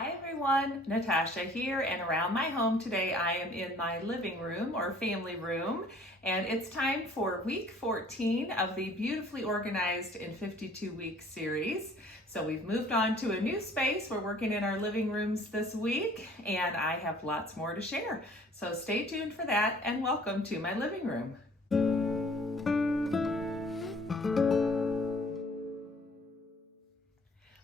Hi everyone, Natasha here, and around my home today I am in my living room or family room, and it's time for week 14 of the Beautifully Organized in 52 Weeks series. So we've moved on to a new space. We're working in our living rooms this week, and I have lots more to share. So stay tuned for that, and welcome to my living room.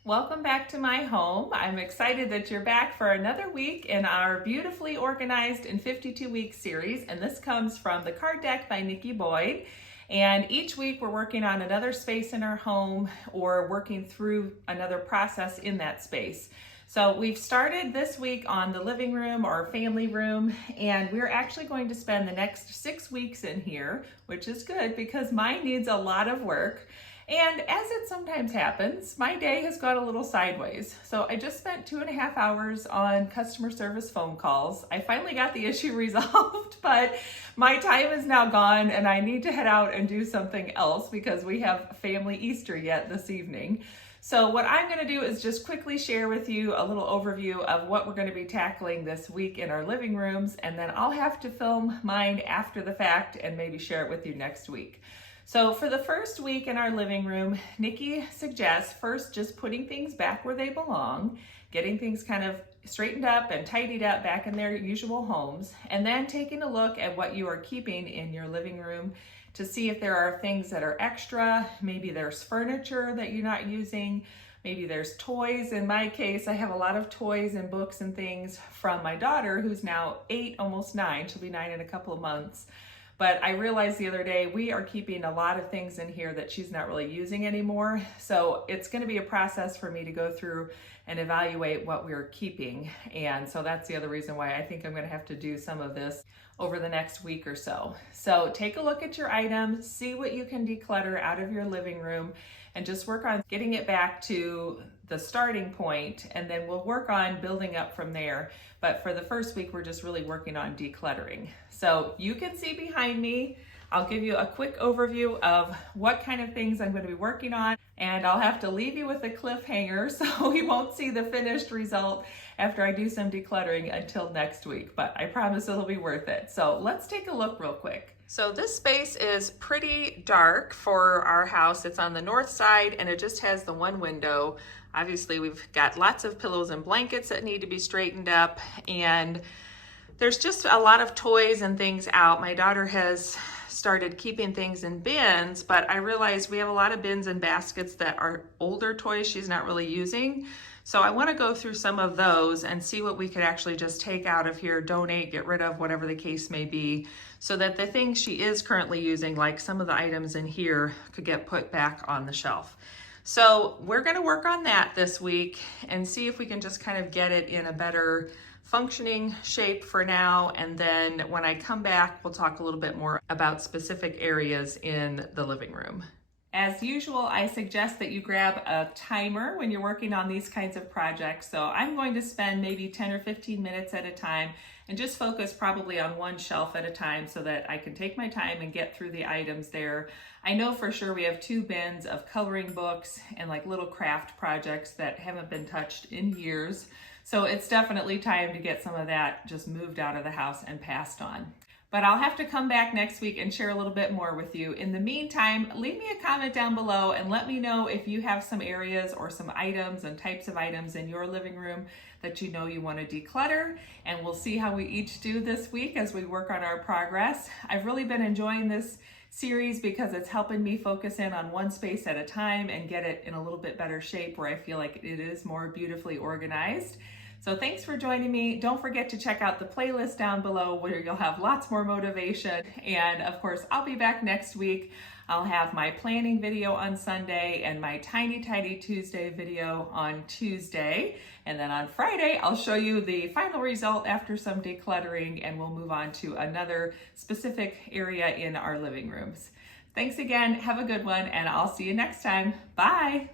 Welcome back to my home. I'm excited that you're back for another week in our Beautifully Organized in 52 Weeks series, and this comes from the card deck by Nikki Boyd. And each week we're working on another space in our home or working through another process in that space. So we've started this week on the living room or family room, and we're actually going to spend the next 6 weeks in here, which is good because mine needs a lot of work. And as it sometimes happens, my day has gone a little sideways. So I just spent 2.5 hours on customer service phone calls. I finally got the issue resolved, but my time is now gone and I need to head out and do something else because we have family Easter yet this evening. So what I'm going to do is just quickly share with you a little overview of what we're going to be tackling this week in our living rooms, and then I'll have to film mine after the fact and maybe share it with you next week. So for the first week in our living room, Nikki suggests first just putting things back where they belong, getting things kind of straightened up and tidied up back in their usual homes, and then taking a look at what you are keeping in your living room to see if there are things that are extra. Maybe there's furniture that you're not using. Maybe there's toys. In my case, I have a lot of toys and books and things from my daughter, who's now 8, almost 9. She'll be 9 in a couple of months. But I realized the other day we are keeping a lot of things in here that she's not really using anymore. So it's going to be a process for me to go through and evaluate what we're keeping. And so that's the other reason why I think I'm going to have to do some of this over the next week or so. So take a look at your items, see what you can declutter out of your living room, and just work on getting it back to the starting point, and then we'll work on building up from there. But for the first week, we're just really working on decluttering. So you can see behind me, I'll give you a quick overview of what kind of things I'm going to be working on, and I'll have to leave you with a cliffhanger so we won't see the finished result after I do some decluttering until next week, but I promise it'll be worth it. So let's take a look real quick. So this space is pretty dark for our house. It's on the north side and it just has the one window. Obviously we've got lots of pillows and blankets that need to be straightened up, and there's just a lot of toys and things out. My daughter has started keeping things in bins, but I realized we have a lot of bins and baskets that are older toys she's not really using. So I want to go through some of those and see what we could actually just take out of here, donate, get rid of, whatever the case may be, so that the things she is currently using, like some of the items in here, could get put back on the shelf. So we're going to work on that this week and see if we can just kind of get it in a better functioning shape for now. And then when I come back, we'll talk a little bit more about specific areas in the living room. As usual, I suggest that you grab a timer when you're working on these kinds of projects. So I'm going to spend maybe 10 or 15 minutes at a time and just focus probably on one shelf at a time so that I can take my time and get through the items there. I know for sure we have 2 bins of coloring books and like little craft projects that haven't been touched in years. So it's definitely time to get some of that just moved out of the house and passed on. But I'll have to come back next week and share a little bit more with you. In the meantime, leave me a comment down below and let me know if you have some areas or some items and types of items in your living room that you know you want to declutter. And we'll see how we each do this week as we work on our progress. I've really been enjoying this series because it's helping me focus in on one space at a time and get it in a little bit better shape where I feel like it is more beautifully organized. So thanks for joining me. Don't forget to check out the playlist down below where you'll have lots more motivation. And of course, I'll be back next week. I'll have my planning video on Sunday and my Tiny Tidy Tuesday video on Tuesday. And then on Friday, I'll show you the final result after some decluttering, and we'll move on to another specific area in our living rooms. Thanks again. Have a good one, and I'll see you next time. Bye.